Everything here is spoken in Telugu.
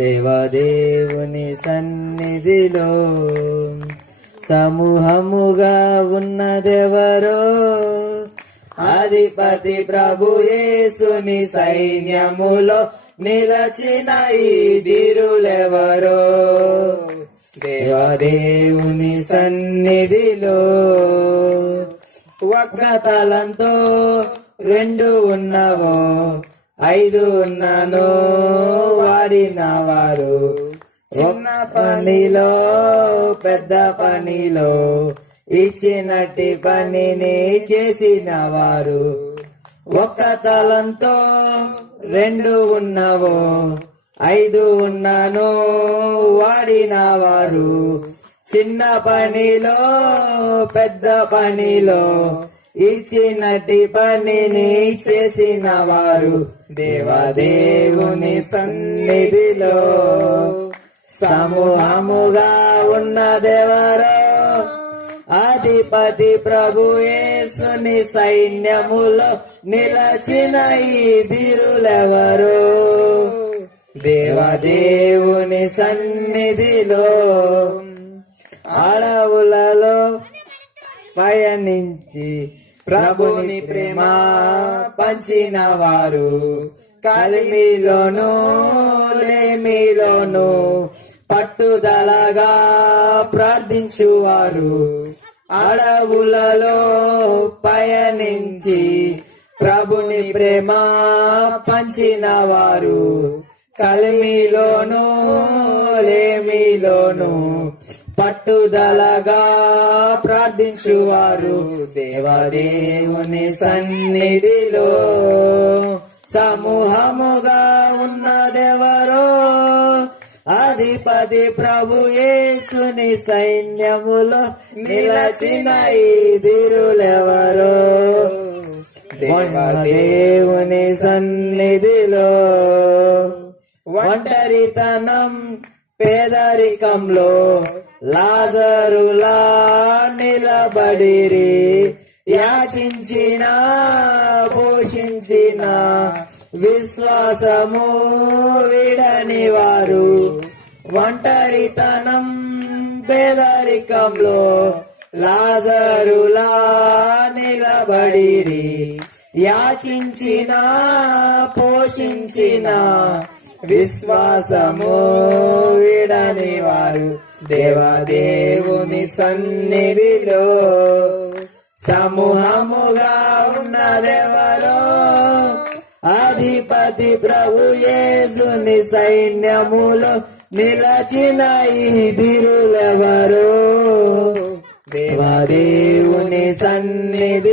దేవదేవుని సన్నిధిలో సమూహముగా ఉన్నదెవరో? అధిపతి ప్రభు యేసుని సైన్యములో నిలచిన ఈ దేవదేవుని సన్నిధిలో ఒక్క తలంతో రెండు ఉన్నవో? ఐదు ఉన్నాను వాడిన వారు. చిన్న పనిలో పెద్ద పనిలో ఇచ్చినట్టి పనిని చేసిన వారు. ఒక్క తలంతో రెండు ఉన్నవో ఐదు ఉన్నాను వాడిన వారు. చిన్న పనిలో పెద్ద పనిలో ఇచ్చినట్టి పనిని చేసిన వారు. దేవదేవుని సన్నిధిలో సమూహముగా ఉన్నదెవరో అధిపతి ప్రభు యేసుని సైన్యములో నిలచిన ఈ దేవదేవుని సన్నిధిలో అడవులలో పయనించి ప్రభుని ప్రేమ పంచిన వారు కలిమిలోను లేమిలోను పట్టుదలగా ప్రార్థించువారు. అడవులలో పయనించి ప్రభుని ప్రేమ పంచిన వారు కలిమిలోను లేమిలోను పట్టుదలగా ప్రార్థించువారు దేవదేవుని సన్నిధిలో. సమూహముగా ఉన్నదెవరో? అధిపతి ప్రభు యేసుని సైన్యములో నిలచిన ఈ ధీరులెవరో దేవుని సన్నిధిలో. ఒంటరితనం పేదరికంలో లాజరులా నిలబడిరి. యాచించిన పోషించిన విశ్వాసము విడని వారు ఒంటరితనం పేదరికంలో లాజరులా నిలబడిరి. యాచించిన పోషించిన విశ్వాసము విడని వారు. దేవదేవుని సన్నిధిలో సమూహముగా ఉన్నదెవరో? అధిపతి ప్రభు యేసుని సైన్యములో నిలచిన ఇదిరులెవరో దేవదేవుని సన్నిధి